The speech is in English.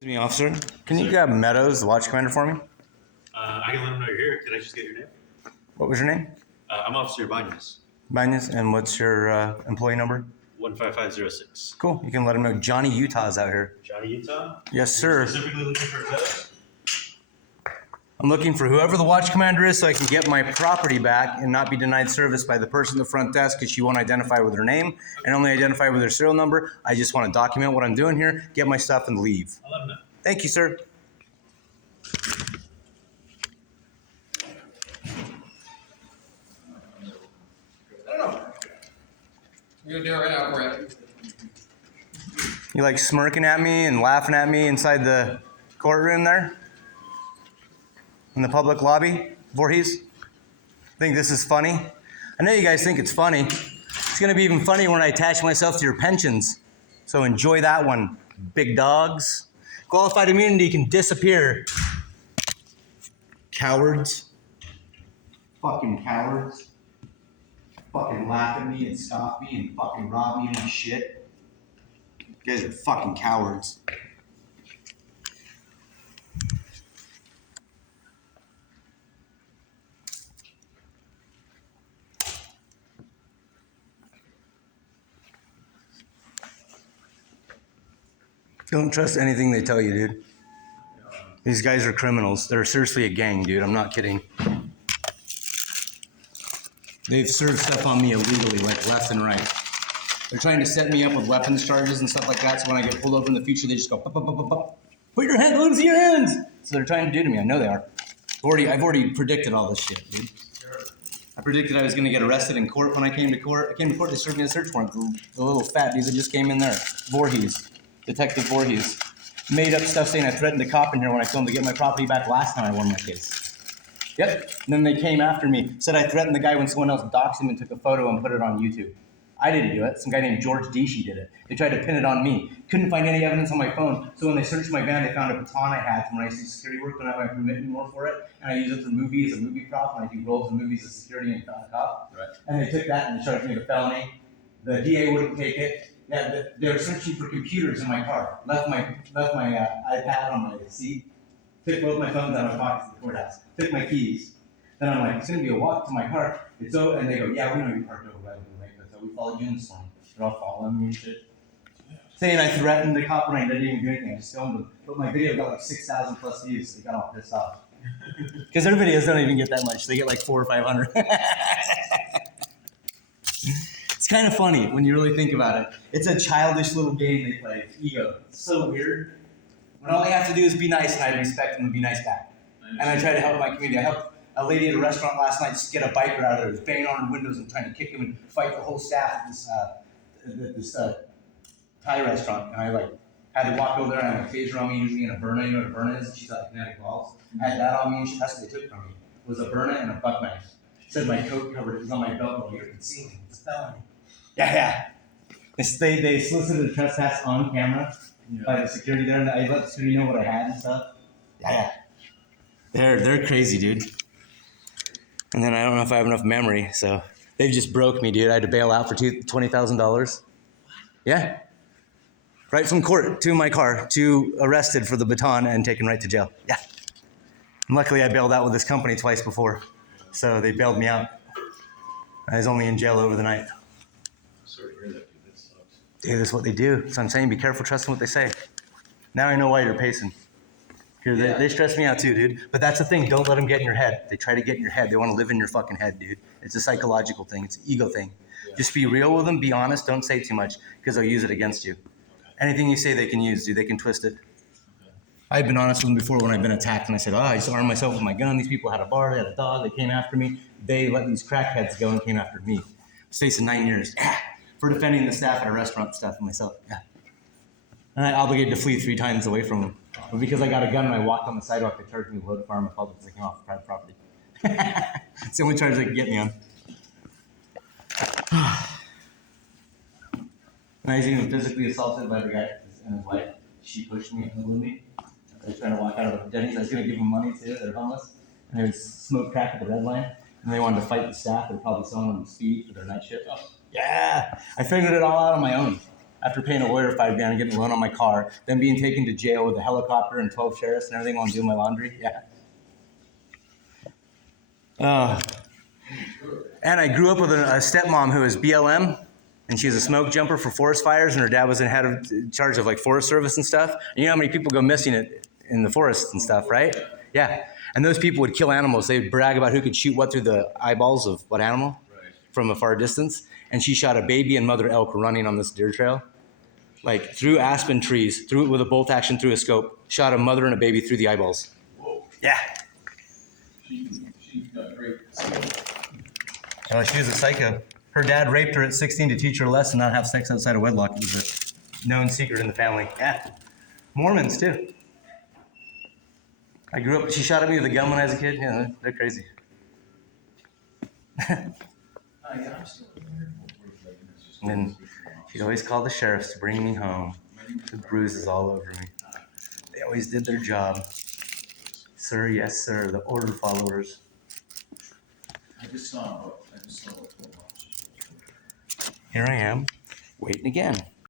Me, officer. Can you grab Meadows, the watch commander, for me? I can let him know you're here. Could I just get your name? What was your name? I'm Officer Banyas. Banyas, and what's your employee number? 15506. Cool. You can let him know Johnny Utah's out here. Johnny Utah? Yes, sir. Specifically looking for tows? I'm looking for whoever the watch commander is so I can get my property back and not be denied service by the person at the front desk because she won't identify with her name and only identify with her serial number. I just want to document what I'm doing here, get my stuff, and leave. I'll let him know. Thank you, sir. I don't know. You're gonna do it right now, Brett. You like smirking at me and laughing at me inside the courtroom there? In the public lobby, Voorhees? Think this is funny? I know you guys think it's funny. It's gonna be even funnier when I attach myself to your pensions. So enjoy that one, big dogs. Qualified immunity can disappear. Cowards. Fucking cowards. Fucking laugh at me and scoff me and fucking rob me of my shit. You guys are fucking cowards. Don't trust anything they tell you, dude. These guys are criminals. They're seriously a gang, dude. I'm not kidding. They've served stuff on me illegally, like left and right. They're trying to set me up with weapons charges and stuff like that, so when I get pulled over in the future, they just go, pop, pop, pop, pop, pop. Put your hands in your hands! So they're trying to do to me. I know they are. I've already predicted all this shit, dude. I predicted I was going to get arrested in court when I came to court. I came to court, they served me a search warrant. The little fat dudes that just came in there. Voorhees. Detective Voorhees. Made up stuff saying I threatened a cop in here when I told him to get my property back last time I won my case. Yep. And then they came after me. Said I threatened the guy when someone else doxed him and took a photo and put it on YouTube. I didn't do it. Some guy named George Deeshy did it. They tried to pin it on me. Couldn't find any evidence on my phone. So when they searched my van, they found a baton I had from when I used to do security work. Don't have my permit anymore for it. And I use it for movies, a movie prop, and I do roles in movies as security and cop. Right. And they took that and they charged me with a felony. The DA wouldn't take it. Yeah, they were searching for computers in my car. Left my iPad on my seat. Took both my phones out of my pockets at the courthouse. Took my keys. Then I'm like, it's gonna be a walk to my car. It's over, and they go, yeah, we know you parked over by the lake, but we followed you in the storm. They're all following me and shit. Saying I threatened the cop when I didn't even do anything. I just filmed them. But my video got like 6,000 plus views, so they got all pissed off. Because their videos don't even get that much. They get like 400 or 500. It's kind of funny when you really think about it. It's a childish little game they play. It's ego. It's so weird. When all they have to do is be nice, and I respect them and be nice back. And I try to help my community. I helped a lady at a restaurant last night just get a biker out of there. He was banging on her windows and trying to kick him and fight the whole staff at this Thai restaurant. And I had to walk over there and I had a taser on me, usually in a Burna. You know what a Burna is? She's like kinetic balls. I had that on me, and that's what they took from me. It was a Burna and a buck knife. Said my coat covered it was on my belt. Well, you're concealing. It's a felony. Yeah. They solicited a trespass on camera by the security there, and I let the security know what I had and stuff. Yeah. They're crazy, dude. And then I don't know if I have enough memory, so they just broke me, dude. I had to bail out for $20,000. Yeah. Right from court to my car, to arrested for the baton and taken right to jail. Yeah. And luckily I bailed out with this company twice before, so they bailed me out. I was only in jail over the night. Sorry to hear that, dude. That sucks. Dude, that's what they do. So I'm saying be careful trusting what they say. Now I know why you're pacing. They stress me out too, dude. But that's the thing. Don't let them get in your head. They try to get in your head. They want to live in your fucking head, dude. It's a psychological thing. It's an ego thing. Yeah. Just be real with them. Be honest. Don't say too much because they'll use it against you. Okay. Anything you say, they can use, dude. They can twist it. Okay. I've been honest with them before when I've been attacked, and I said, I just armed myself with my gun. These people had a bar. They had a dog. They came after me. They let these crackheads go and came after me. I was facing 9 years for defending the staff at a restaurant staff and myself. Yeah. And I obligated to flee 3 times away from them. But because I got a gun and I walked on the sidewalk, they charged me with loaded firearm assault because I came off private property. It's the only charge they can get me on. And I was even physically assaulted by the guy and his wife. She pushed me and elbowed me. I was trying to walk out of the Denny's. I was going to give them money too. They're homeless. And they would smoke crack at the red line. And they wanted to fight the staff. They're probably selling them speed for their night shift. Oh, yeah. I figured it all out on my own. after paying a lawyer $5,000 and getting a loan on my car, then being taken to jail with a helicopter and 12 sheriffs and everything while I'm doing my laundry. Yeah. And I grew up with a stepmom who was BLM, and she was a smoke jumper for forest fires, and her dad was in charge of like Forest Service and stuff. And you know how many people go missing in the forest and stuff, right? Yeah. And those people would kill animals. They would brag about who could shoot what through the eyeballs of what animal from a far distance. And she shot a baby and mother elk running on this deer trail, like through aspen trees, threw it with a bolt action through a scope, shot a mother and a baby through the eyeballs. Whoa. Yeah. She got great. Oh, she was a psycho. Her dad raped her at 16 to teach her a lesson, not have sex outside of wedlock. It was a known secret in the family. Yeah. Mormons, too. I grew up, she shot at me with a gun when I was a kid. Yeah, they're crazy. And then she'd always call the sheriffs to bring me home with bruises all over me. They always did their job. Sir, yes, sir, the order followers. I just saw it. I just saw it. Here I am, waiting again.